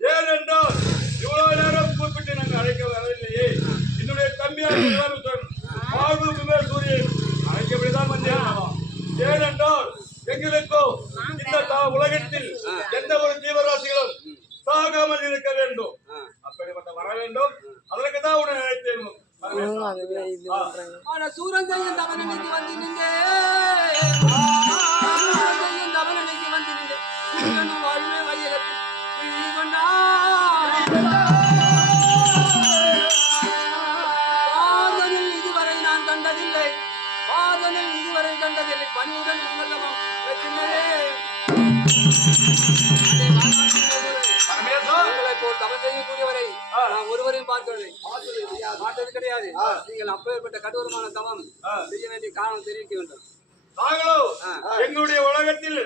ஏனென்றால் இவ்வளவு நேரம் கூப்பிட்டு நாங்கள் அழைக்க வரவில்லையே. என்னுடைய தம்பியார் வாழ்வு சூரியன் அழைக்கப்படிதான் வந்தேன். ஏனென்றால் எங்களுக்கோ இந்த உலகத்தில் எந்த ஒரு ஜீவராசிகளும் சாகாமல் இருக்க வேண்டும். அப்படிப்பட்ட வர வேண்டும். அதற்கு தான் உடனே அழைத்தேன். இதுவரை நான் கண்டதில்லை. பாதனில் இதுவரை கண்டதில்லை. பணியுடன் தவம் செய்யக்கூடியவரை நான் ஒருவரையும் பார்த்தது கிடையாது. நீங்கள் அப்பேற்பட்ட கடூரமான தவம் செய்ய வேண்டிய காரணம் தெரிவிக்க வேண்டும். எங்களுடைய உலகத்தில்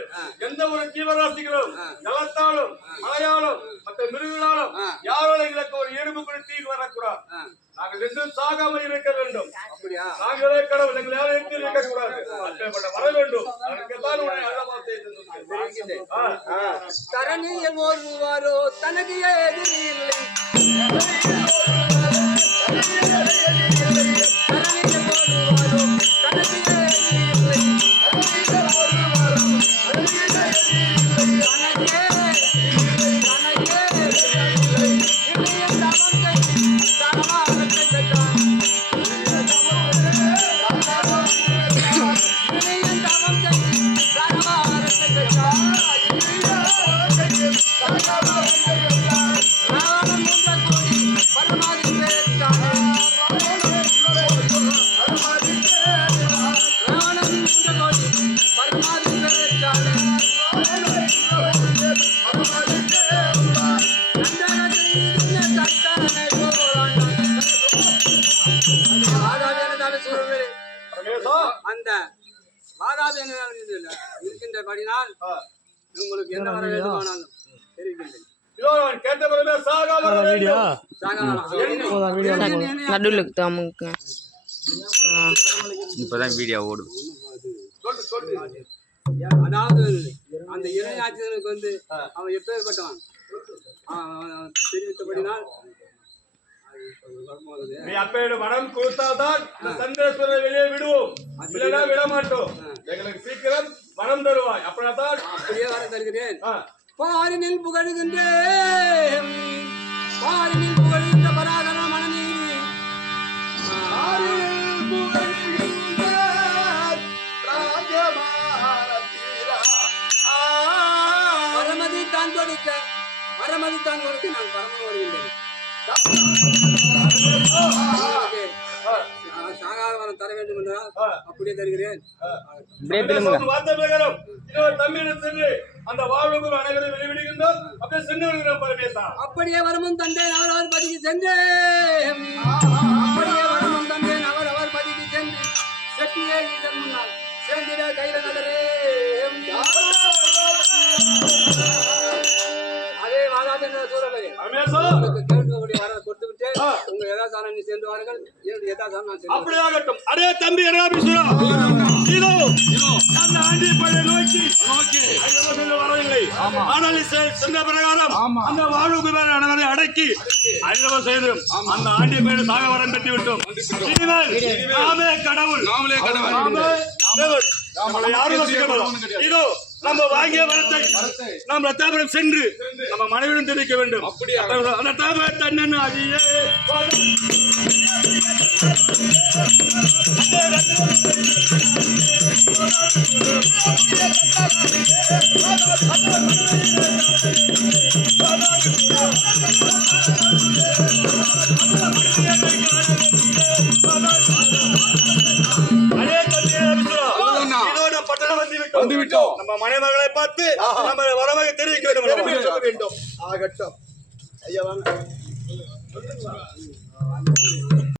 எந்த ஒரு ஜீவராசிகளும் ஜலத்தாலும் மழையாலும் மற்ற மிருகங்களாலும் யாரோட எங்களுக்கு ஒரு எறும்பு குறித்து வரக்கூடாது. நாங்கள் ரெண்டும் சாகாமல் இருக்க வேண்டும். நாங்களே கடவுள் எங்களை யாரும் இருக்கக்கூடாது. வர வேண்டும். தரணியில் ஒருவரோ தனக்கு எதிரில்லை. அந்த இருக்கின்றபடினால் உங்களுக்கு என்ன வர வேண்டுமானாலும் தெரிவிக்கின்றேன். இப்பதான் வீடியோ ஓடும். அதாவது அந்த இறையாட்சியனுக்கு வந்து அவன் எப்பேற்பட்டவன் தெரிவித்தபடினால் மனம் கொடுத்தால்தான் சந்திரேஸ்வரரை வெளியே விடுவோம். இல்லைன்னா விட மாட்டோம். எங்களுக்கு சீக்கிரம் மனம் தருவாய். அப்படிதான் அப்படியே வர தருகிறேன். பாரினில் புகழுகின்றேன். பாரினில் புகழுகின்ற பராகர மனநீ பரமதி தான் கொடுக்க பரமதி தான் கொடுக்க நான் பரமன் வருகின்றேன். சாகாவரம் தர வேண்டும் என்றால் அப்படியே தருகிறேன். அந்த வாழ்வுக்கு அனைவரும் வெளிவிடுகின்றோம். அப்படியே சென்று வருகிறோம் பரமேசா. அப்படியே வரமும் தந்தேன் அவர் பதிக்கு சென்றேன். அப்படியே வரமும் தந்தேன் அவர் பதிக்கு சென்று செட்டியே இதன் முன்னால் சேர்ந்திட கையில நகரே. அதே வாதாஜன் சூழலை கேட்கக்கூடிய வர கொடுத்து விட்டு உங்க யதாசாரம் நீ சேர்ந்து வாருங்கள். என்னுடைய யதாசாரம் நான் சேர்ந்து அப்படியாகட்டும். அதே தம்பி வரவில்லை. ஆனால் சென்ற பிரகாரம் அந்த வாழ்வுக்கு அனைவரை அடக்கி அனைவரும் செய்தோம். அந்த ஆண்டிய பேரு சாக வரம் பெற்று விட்டோம். நாமே கடவுள். இதோ நம்ம வாங்கிய வரத்தை நாம் ரத்தாபுரம் சென்று நம்ம மனைவிடம் தெரிவிக்க வேண்டும். தன்னன் அடியே விட்டோம். நம்ம மனைமகளை பார்த்து நம்ம வரவகை தெரிவிக்க வேண்டும் அல்லவா? பெருமை சொல்ல வேண்டும். ஆகட்டும். ஐயா வாங்க.